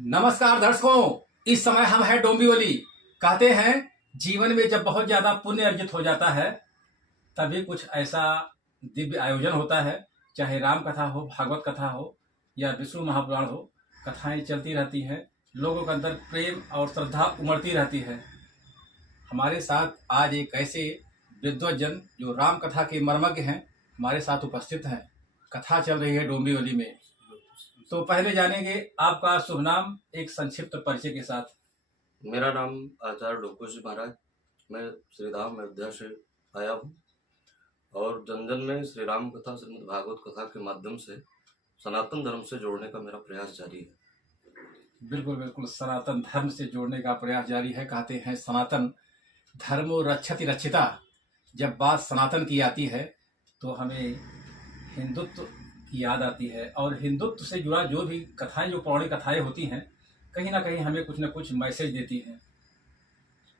नमस्कार दर्शकों, इस समय हम हैं डोंबिवली। कहते हैं जीवन में जब बहुत ज्यादा पुण्य अर्जित हो जाता है तभी कुछ ऐसा दिव्य आयोजन होता है, चाहे राम कथा हो, भागवत कथा हो या विष्णु महापुराण हो। कथाएं चलती रहती हैं, लोगों के अंदर प्रेम और श्रद्धा उमड़ती रहती है। हमारे साथ आज एक ऐसे विद्वज्जन जो राम कथा के मर्मज्ञ हैं हमारे साथ उपस्थित हैं। कथा चल रही है डोंबिवली में। तो पहले जानेंगे आपका शुभ नाम, एक संक्षिप्त परिचय के साथ। मेरा नाम आचार्य डोकू जी महाराज। मैं श्री राम अयोध्या से आया हूँ और जन जन में श्री राम कथा श्रीमद् भागवत कथा के माध्यम से सनातन धर्म से जोड़ने का मेरा प्रयास जारी है। बिल्कुल बिल्कुल, सनातन धर्म से जोड़ने का प्रयास जारी है। कहते हैं सनातन धर्मो रक्षति रक्षिता। जब बात सनातन की आती है तो हमें हिंदुत्व की याद आती है, और हिंदुत्व से जुड़ा जो भी कथाएं, जो पौराणिक कथाएं होती हैं, कहीं ना कहीं हमें कुछ ना कुछ मैसेज देती हैं।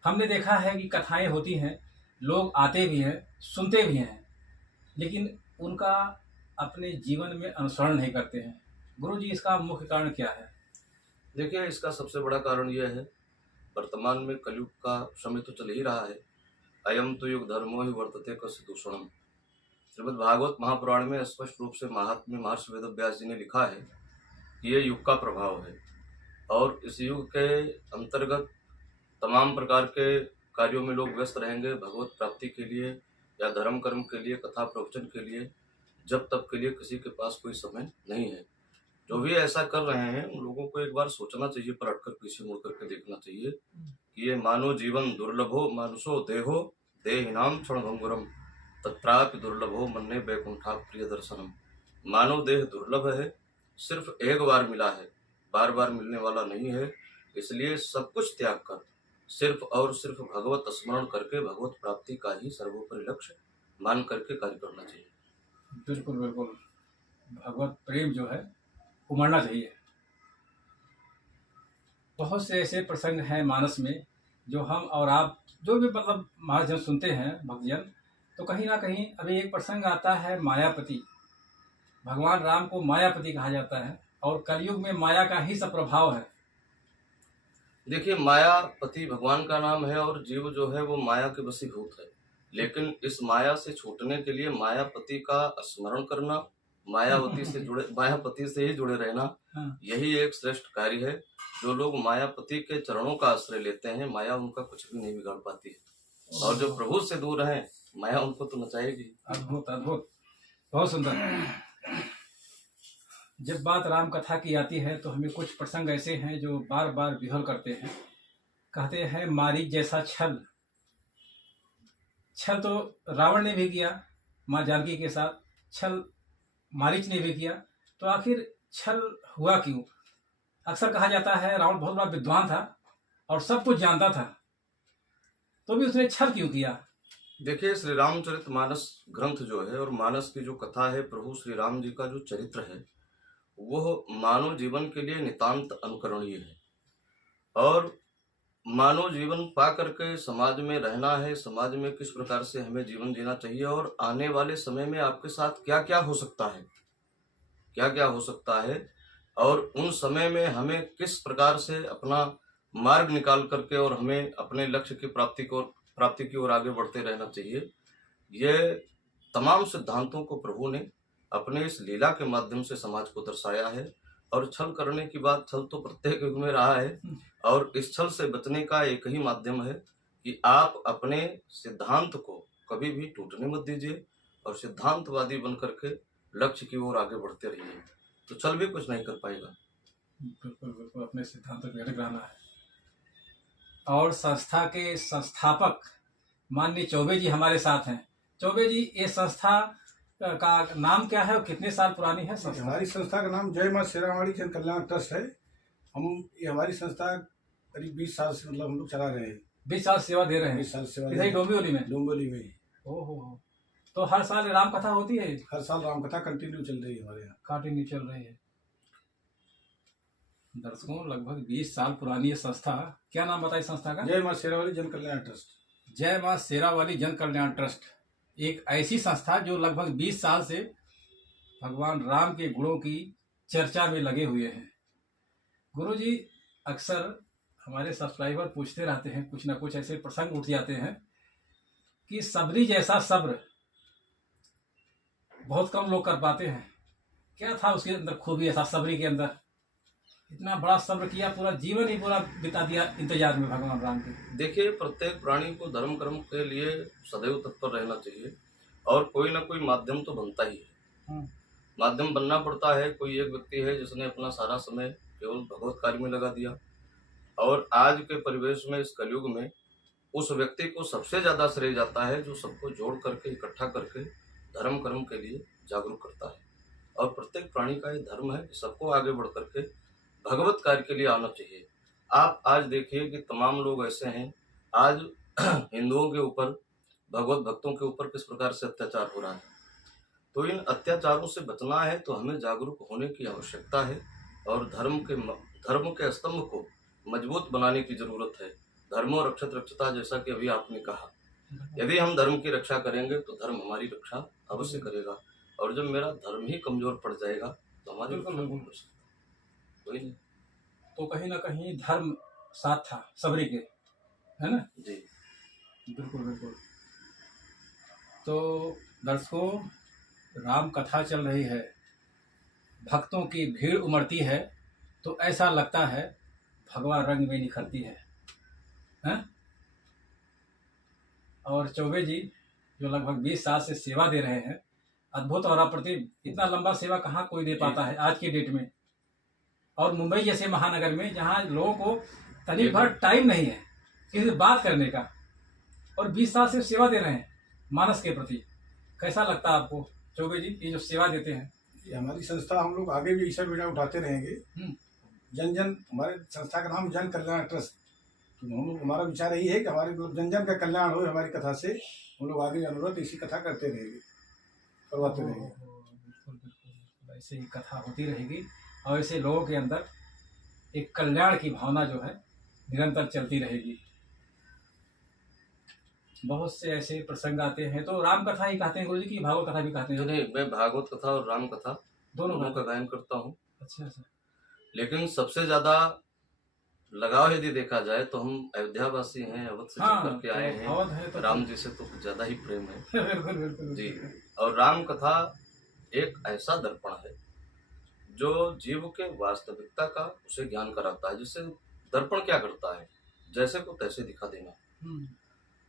हमने देखा है कि कथाएं होती हैं, लोग आते भी हैं, सुनते भी हैं, लेकिन उनका अपने जीवन में अनुसरण नहीं करते हैं। गुरु जी, इसका मुख्य कारण क्या है? देखिए, इसका सबसे बड़ा कारण यह है, वर्तमान में कलयुग का समय तो चल ही रहा है। अयम तो युग धर्मो ही वर्तते कस्य दूषणम। श्रीमद् भागवत महापुराण में स्पष्ट रूप से महात्म्य महर्षि वेदव्यास जी ने लिखा है कि ये युग का प्रभाव है और इस युग के अंतर्गत तमाम प्रकार के कार्यों में लोग व्यस्त रहेंगे, भगवत प्राप्ति के लिए या धर्म कर्म के लिए, कथा प्रवचन के लिए, जब तक के लिए किसी के पास कोई समय नहीं है। जो भी ऐसा कर रहे हैं उन लोगों को एक बार सोचना चाहिए, पलटकर पीछे मुड़ करके देखना चाहिए कि ये मानव जीवन दुर्लभो मानुषो देहो देहिनाम क्षणभंगुरम तत्रापि दुर्लभो मन्ने वैकुंठा प्रिय दर्शनम। मानव देह दुर्लभ है, सिर्फ एक बार मिला है, बार बार मिलने वाला नहीं है। इसलिए सब कुछ त्याग कर सिर्फ और सिर्फ भगवत स्मरण करके भगवत प्राप्ति का ही सर्वोपरि लक्ष्य मान करके कार्य करना चाहिए। बिल्कुल बिल्कुल, भगवत प्रेम जो है उमड़ना चाहिए। बहुत से ऐसे प्रसंग हैं मानस में जो हम और आप जो भी मतलब महाजन सुनते हैं, भक्तजन, तो कहीं ना कहीं अभी एक प्रसंग आता है मायापति। भगवान राम को मायापति कहा जाता है और कलयुग में माया का ही सब प्रभाव है। देखिए, मायापति भगवान का नाम है और जीव जो है वो माया के वशीभूत है। लेकिन इस माया से छूटने के लिए मायापति का स्मरण करना, मायावती से जुड़े, मायापति से ही जुड़े रहना, यही एक श्रेष्ठ कार्य है। जो लोग मायापति के चरणों का आश्रय लेते हैं, माया उनका कुछ भी नहीं बिगाड़ पाती है। और जो प्रभु से दूर हैं, माया उनको तो नचाएगी। अद्भुत अद्भुत, बहुत सुंदर। जब बात राम कथा की आती है तो हमें कुछ प्रसंग ऐसे हैं जो बार बार विह्वल करते हैं। कहते हैं मारीच जैसा छल। छल तो रावण ने भी किया माँ जानकी के साथ, छल मारीच ने भी किया, तो आखिर छल हुआ क्यों? अक्सर कहा जाता है रावण बहुत बड़ा विद्वान था और सब कुछ जानता था, तो भी उसने छल क्यों किया? देखिए, श्री रामचरितमानस ग्रंथ जो है और मानस की जो कथा है, प्रभु श्री राम जी का जो चरित्र है वह मानव जीवन के लिए नितांत अनुकरणीय है। और मानव जीवन पा करके समाज में रहना है, समाज में किस प्रकार से हमें जीवन जीना चाहिए और आने वाले समय में आपके साथ क्या क्या हो सकता है, क्या क्या हो सकता है, और उन समय में हमें किस प्रकार से अपना मार्ग निकाल करके और हमें अपने लक्ष्य की प्राप्ति की ओर आगे बढ़ते रहना चाहिए। ये तमाम सिद्धांतों को प्रभु ने अपने इस लीला के माध्यम से समाज को दर्शाया है। और छल करने की बात, छल तो प्रत्येक युग में रहा है और इस छल से बचने का एक ही माध्यम है कि आप अपने सिद्धांत को कभी भी टूटने मत दीजिए और सिद्धांतवादी बन करके लक्ष्य की ओर आगे बढ़ते रहिए, तो छल भी कुछ नहीं कर पाएगा। बिल्कुल बिल्कुल, अपने सिद्धांत पर अटक रहना है। और संस्था के संस्थापक माननीय चौबे जी हमारे साथ हैं। चौबे जी, ये संस्था का नाम क्या है और कितने साल पुरानी है संस्था? हमारी संस्था का नाम जय मां शेरावाड़ी जन कल्याण ट्रस्ट है। ये हमारी संस्था करीब 20 साल से मतलब हम लोग चला रहे हैं। 20 साल सेवा दे रहे हैं? 20 साल सेवा इधर डोंबिवली में? डोंबिवली में। ओहो, तो हर साल राम कथा होती है? हर साल राम कथा कंटिन्यू चल रही है हमारे यहाँ। कंटिन्यू चल रही है। दर्शकों, लगभग 20 साल पुरानी ये संस्था। क्या नाम बताइए संस्था का? जय मां शेरावाली जन कल्याण ट्रस्ट। जय मां शेरावाली जन कल्याण ट्रस्ट एक ऐसी संस्था जो लगभग 20 साल से भगवान राम के गुणों की चर्चा में लगे हुए हैं। गुरुजी, अक्सर हमारे सब्सक्राइबर पूछते रहते हैं, कुछ ना कुछ ऐसे प्रसंग उठ जाते हैं कि सबरी जैसा सब्र बहुत कम लोग कर पाते हैं। क्या था उसके अंदर खूबी ऐसा सबरी के अंदर? इतना बड़ा सब्र किया, पूरा जीवन ही पूरा बिता दिया इंतजार में भगवान राम के। देखिए, प्रत्येक प्राणी को धर्म कर्म के लिए सदैव तत्पर रहना चाहिए और कोई ना कोई माध्यम तो बनता ही है। माध्यम बनना पड़ता है। कोई एक व्यक्ति है जिसने अपना सारा समय केवल भगवत कार्य में लगा दिया, और आज के परिवेश में, इस कलयुग में, उस व्यक्ति को सबसे ज्यादा श्रेय जाता है जो सबको जोड़ करके, इकट्ठा करके धर्म कर्म के लिए जागरूक करता है। और प्रत्येक प्राणी का ये धर्म है कि सबको आगे बढ़ करके भगवत कार्य के लिए आना चाहिए। आप आज देखिए कि तमाम लोग ऐसे हैं, आज हिंदुओं के ऊपर, भगवत भक्तों के ऊपर किस प्रकार से अत्याचार हो रहा है। तो इन अत्याचारों से बचना है तो हमें जागरूक होने की आवश्यकता है और धर्म के स्तंभ को मजबूत बनाने की जरूरत है। धर्मो रक्षत रक्षता, जैसा कि अभी आपने कहा, यदि हम धर्म की रक्षा करेंगे तो धर्म हमारी रक्षा अवश्य करेगा। और जब मेरा धर्म ही कमजोर पड़ जाएगा तो हमारी रक्षा कौन कर सकता है? कोई नहीं। तो कहीं ना कहीं धर्म साथ था सबरी के, है ना जी। बिल्कुल बिल्कुल। तो दर्शकों, राम कथा चल रही है, भक्तों की भीड़ उमड़ती है, तो ऐसा लगता है भगवा रंग में निखरती है, हैं? और चौबे जी जो लगभग 20 साल से सेवा दे रहे हैं, अद्भुत और अप्रतिम। इतना लंबा सेवा कहाँ कोई दे पाता है आज की डेट में। और मुंबई जैसे महानगर में, जहाँ लोगों को तनिक भर टाइम नहीं है किसी से बात करने का, और 20 साल से सेवा दे रहे हैं मानस के प्रति। कैसा लगता है आपको चौबे जी, ये जो सेवा देते हैं? ये हमारी संस्था, हम लोग आगे भी ऐसा वीडियो उठाते रहेंगे। जन जन, हमारे संस्था का नाम जन कल्याण ट्रस्ट। तो हम लोग, हमारा विचार यही है कि हमारे जन जन का कल्याण हो हमारी कथा से। हम लोग आगे अनुरोध इसी कथा करते रहेंगे, करवाते रहेंगे। बिल्कुल बिल्कुल, ऐसे ही कथा होती रहेगी और ऐसे लोगों के अंदर एक कल्याण की भावना जो है निरंतर चलती रहेगी। बहुत से ऐसे प्रसंग आते हैं। तो राम कथा ही कहते हैं गुरु जी की भागवत कथा भी कहते हैं? नहीं, मैं भागवत कथा और राम कथा दोनों का गायन करता हूँ। अच्छा अच्छा। लेकिन सबसे ज्यादा लगाव यदि देखा जाए तो हम अयोध्यावासी हैं, अवध से चल करके आए हैं। अवध है तो राम जी से तो ज्यादा ही प्रेम है। बिल्कुल बिल्कुल जी। और राम कथा एक ऐसा दर्पण है जो जीव के वास्तविकता का उसे ज्ञान कराता है। जिससे दर्पण क्या करता है, जैसे को तैसे दिखा देना।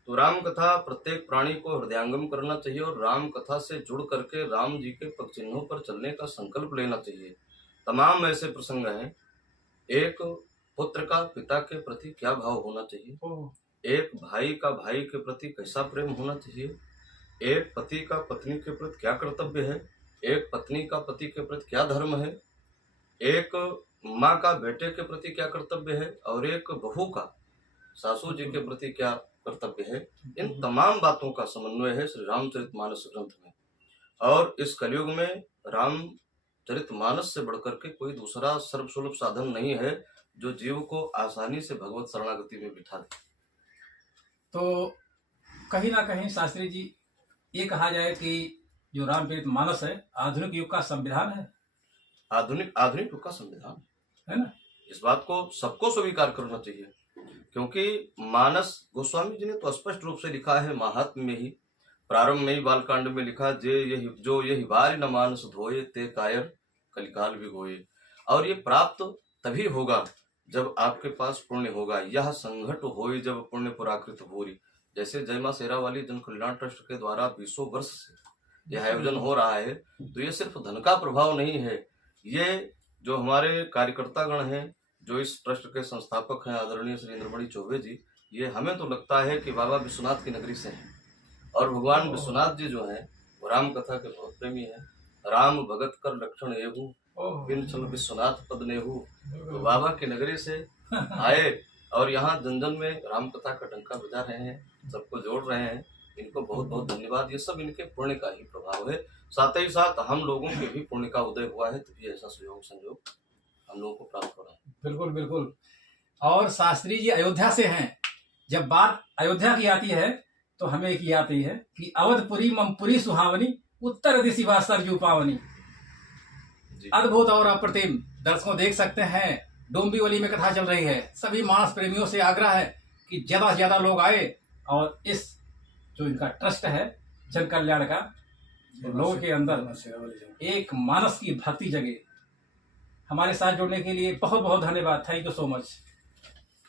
तो राम कथा प्रत्येक प्राणी को हृदयंगम करना चाहिए और राम कथा से जुड़ करके राम जी के पग चिन्हों पर चलने का संकल्प लेना चाहिए। तमाम ऐसे प्रसंग हैं। एक पुत्र का पिता के प्रति क्या भाव होना चाहिए, एक भाई का भाई के प्रति कैसा प्रेम होना चाहिए, एक पति का पत्नी के प्रति क्या कर्तव्य है, एक पत्नी का पति के प्रति क्या धर्म है, एक माँ का बेटे के प्रति क्या कर्तव्य है, और एक बहू का सासू जी के प्रति क्या कर्तव्य है। इन तमाम बातों का समन्वय है श्री रामचरितमानस ग्रंथ में। और इस कलयुग में रामचरितमानस से बढ़कर के कोई दूसरा सर्वसुलभ साधन नहीं है जो जीव को आसानी से भगवत शरणागति में बिठा दे। तो कहीं ना कहीं शास्त्री जी ये कहा जाए कि जो रामचरितमानस है आधुनिक युग का संविधान है। आधुनिक युग का संविधान है ना। इस बात को सबको स्वीकार करना चाहिए, क्योंकि मानस गोस्वामी जी ने तो स्पष्ट रूप से लिखा है, महात्म्य में ही, प्रारंभ में ही, बालकांड में लिखा, जो यही बार न मानस धोए ते कायर कलिकाल भी गोए। और ये प्राप्त तभी होगा जब आपके पास पुण्य होगा। यह संघट होई जब पुण्य पुराकृत भूरी। जैसे जय मां शेरा वाली जन कल्याण ट्रस्ट के द्वारा 20 वर्ष से यह आयोजन हो रहा है, तो ये सिर्फ धन का प्रभाव नहीं है। ये जो हमारे कार्यकर्तागण हैं, जो इस ट्रस्ट के संस्थापक हैं आदरणीय श्री इंद्रमणि चौबे जी, ये हमें तो लगता है कि बाबा विश्वनाथ की नगरी से हैं। और भगवान विश्वनाथ जी जो हैं वो राम कथा के बहुत प्रेमी हैं। राम भगत कर लक्षण एहू बिन चल विश्वनाथ पद नेहू। तो बाबा की नगरी से आए और यहाँ जन जन में राम कथा का डंका बजा रहे हैं, सबको जोड़ रहे हैं। इनको बहुत बहुत धन्यवाद। ये सब इनके पुण्य का ही प्रभाव है। साथ ही साथ हम लोगों के भी पुण्य का उदय हुआ है, तभी ऐसा संयोग हम लोगों को प्राप्त हो रहा है। बिल्कुल बिल्कुल। और शास्त्री जी अयोध्या से हैं। जब बात अयोध्या की आती है तो हमें एक याद आती है कि अवधपुरी ममपुरी सुहावनी, उत्तर दिशि सरजू पावनी। अद्भुत और अप्रतिम। दर्शकों देख सकते हैं डोंबिवली में कथा चल रही है। सभी मानस प्रेमियों से आग्रह है कि ज़्यादा से ज़्यादा लोग आए और इस जो इनका ट्रस्ट है जन कल्याण का, लोगों के अंदर एक मानस की भक्ति जगे। हमारे साथ जुड़ने के लिए बहुत बहुत धन्यवाद। Thank you so much.